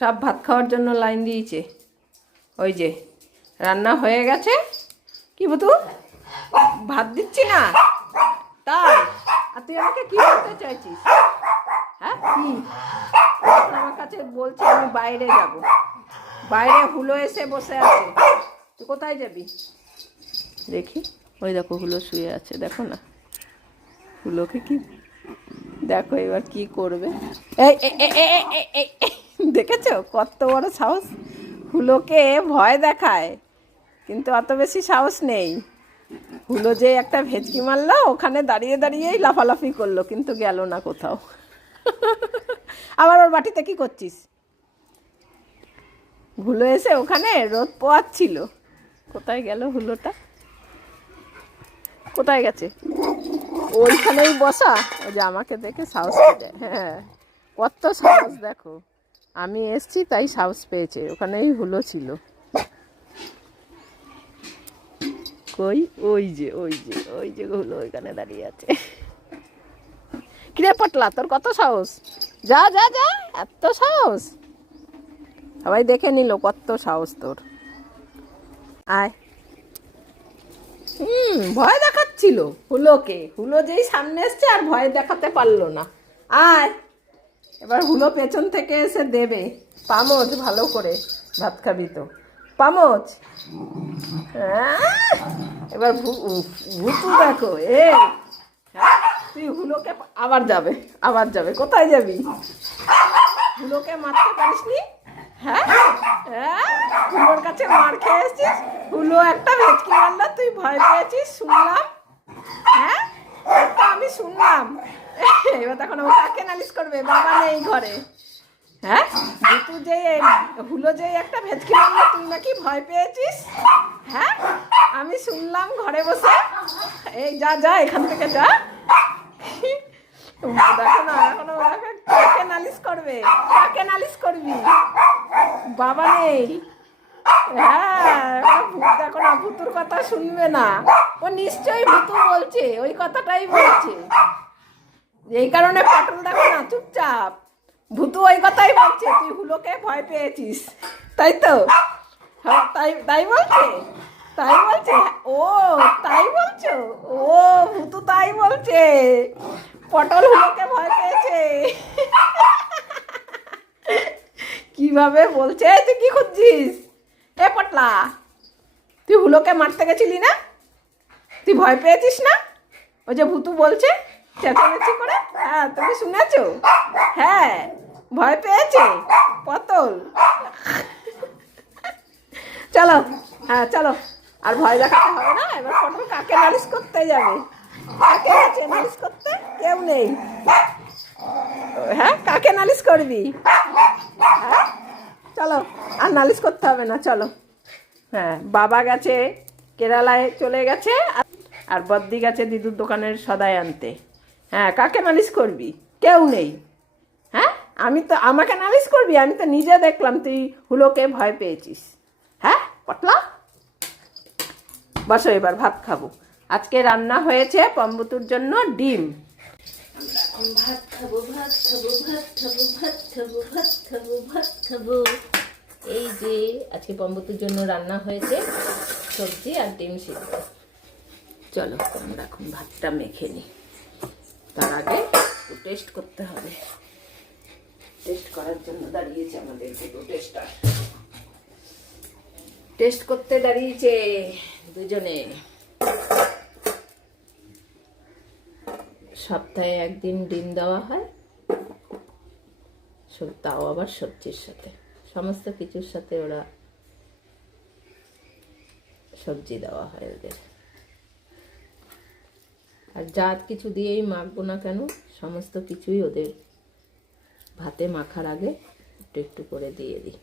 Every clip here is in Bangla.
সব ভাত খাওয়ার জন্য লাইন দিয়েছে। ওই যে রান্না হয়ে গেছে। কি বুতু, ভাত দিচ্ছি না তাই? আর তুই আমাকে কি বলতে চাইছিস? হ্যাঁ কি আমার কাছে বলছে আমি বাইরে যাব। বাইরে হুলো এসে বসে আছে। তুই কোথায় যাবি? দেখি, ওই দেখো হুলো শুয়ে আছে, দেখো না হুলোকে। কি দেখো এবার কি করবে। এই দেখেছো কত বড় সাহস? হুলোকে ভয় দেখায় কিন্তু অত বেশি সাহস নেই। হুলো যে একটা ভেচকি মারলো, ওখানে দাঁড়িয়ে দাঁড়িয়েই লাফালাফি করলো কিন্তু গেল না কোথাও। আবার ওর বাটিতে কি করছিস? হুলো এসে ওখানে রোদ পোয়াচ্ছিল। কোথায় গেল হুলোটা? কোথায় গেছে? ওইখানেই বসা। ও যে আমাকে দেখে সাহস পেয়ে। হ্যাঁ, কত সাহস দেখো। আমি এসছি তাই সাহস পেয়েছে। ওখানেই হুলো ছিল। কই? ওই যে হুলো ওইখানে দাঁড়িয়ে আছে। কিরে পটলা, তোর কত সাহস? যা যা যা, এত সাহস! সবাই দেখে নিল কত সাহস তোর। আয়। ভয় দেখাচ্ছিল হুলোকে। হুলো যেই সামনে এসছে আর ভয় দেখাতে পারলো না। আয়, এবার হুলো পেছন থেকে এসে দেবে। পামচ ভালো করে ভাত খাবি তো? পামচ। এবার ভুতু দেখো। তুই হুলোকে আবার যাবে। কোথায় যাবি? হুলোকে মারতে পারিসনি? হ্যাঁ, হুলোর কাছে মার খেয়ে এসছিস। হুলো একটা ভেচকি মারলো, তুই ভয় পেয়েছিস শুনলাম। হ্যাঁ, আমি শুনলাম। এবার তখন ও কাকে নালিশ করবে? বাবা নেই ঘরে। হ্যাঁ, ভুতু যে হুলো যে একটা ভেচকি মারলো, তুই নাকি ভয় পেয়েছিস। হ্যাঁ, আমি শুনলাম ঘরে বসে। এই যা এখান থেকে যা। দেখো না, এখন কাকে নালিশ করবে? কাকে নালিশ করবি? বাবা নেই। হ্যাঁ, দেখো না, ভুতুর কথা শুনবে না। ও নিশ্চয়ই ভুতু বলছে, ওই কথাটাই বলছে। এই কারণে পটল দেখো না চুপচাপ। ভুতু ওই কথাই বলছে, তুই হুলোকে ভয় পেয়েছিস, তাই তো? হ্যাঁ, তাই বলছে। ও তাই বলছো? ও ভুতু তাই বলছে, পটল হুলোকে ভয় পেয়েছে। কিভাবে বলছে? তুই কি খুঁজছিস? এ পটলা, তুই হুলোকে মারতে গেছিলি না? তুই ভয় পেয়েছিস না? ওই যে ভুতু বলছে চেঁচামেচি করে। হ্যাঁ, তুমি শুনেছো? হ্যাঁ, ভয় পেয়েছে পটল। চলো, হ্যাঁ চলো, আর ভয় দেখাতে হবে না। এবার পটল কাকে নালিশ করতে যাবে? কাকে গেছে নালিশ করতে? কেউ নেই। হ্যাঁ, কাকে নালিশ করবি? হ্যাঁ, চলো, আর নালিশ করতে হবে না, চলো। হ্যাঁ, বাবা গেছে কেরালায়, চলে গেছে। আর বদ্দি গেছে দিদুর দোকানের সদাই আনতে। হ্যাঁ, কাকে নালিশ করবি? কেউ নেই। হ্যাঁ, আমাকে নালিশ করবি? আমি তো নিজে দেখলাম তুই হুলোকে ভয় পেয়েছিস। হ্যাঁ পটলা, বসো, এবার ভাত খাবো। আজকে রান্না হয়েছে পম্বুতুর জন্য ডিম। ভাত খাবো। এই যে আজকে পম্বুতুর জন্য রান্না হয়েছে সবজি আর ডিম সিদ্ধ। চলো আমরা এখন ভাতটা মেখে নিই। তার আগে টেস্ট করতে হবে। টেস্ট করার জন্য দাঁড়িয়েছে আমাদের দুটো টেস্টার। টেস্ট করতে দাঁড়িয়েছে দুজনে। সপ্তাহে একদিন ডিম দেওয়া হয়, তাও আবার সবজির সাথে। সমস্ত কিছুর সাথে ওরা সবজি দেওয়া হয় ওদের। আর যা কিছু দিয়েই মাখবো না কেন, সমস্ত কিছুই ওদের ভাতে মাখার আগে একটু একটু করে দিয়ে দিই।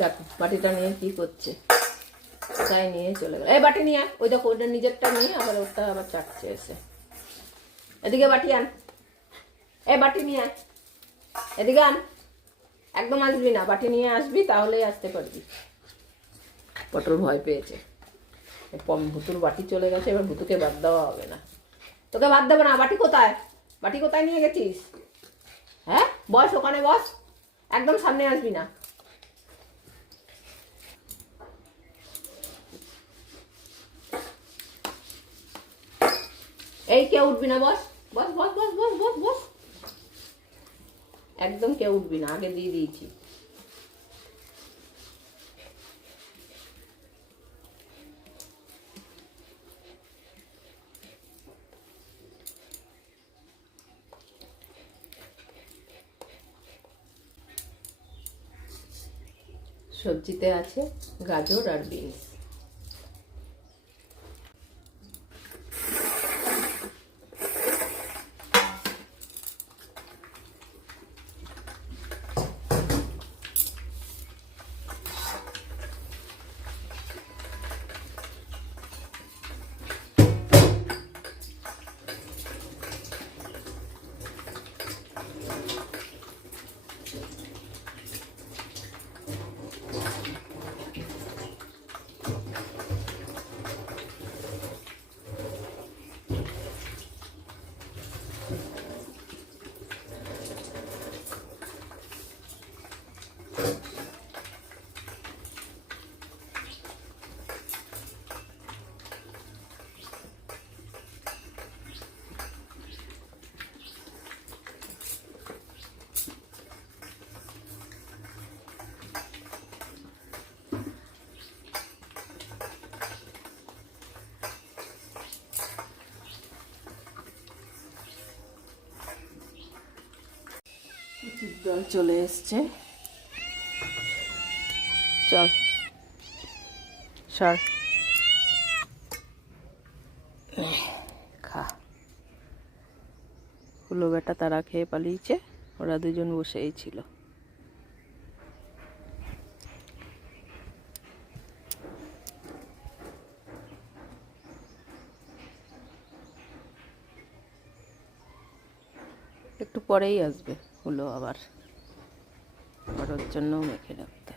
দেখ বাটিটা নিয়ে কি করছে, তাই নিয়ে চলে গেল। এই বাটি নিয়ে আয়, ওই দেখো ওটা নিজেরটা নিয়ে আবার ওটা আবার চাটছে এসে। এদিকে বাটি আন, এই বাটি নিয়ে আয়, এদিকে আন। একদম আসবি না, বাটি নিয়ে আসবি তাহলেই আসতে পারবি। পটল ভয় পেয়েছে, ভুতুর বাটি চলে গেছে, এবার ভুতুকে বাদ দেওয়া হবে না। তোকে বাদ দেবো না। বাটি কোথায়, বাটি কোথায় নিয়ে গেছিস? হ্যাঁ বস, ওখানে বস, একদম সামনে আসবি না। এই কেউ উঠবি না, বস বস বস বস বস বস বস, একদম কেউ উঠবি না, আগে দিয়ে দিয়েছি। সবজিতে আছে গাজর আর বিনস। জল চলে এসছে, চল সর খা। হুলো বেটা তারা খেয়ে পালিয়েছে, ওরা দুজন বসেই ছিল। একটু পরেই আসবে হুলো, আবার ওর জন্যও মেখে রাখতে।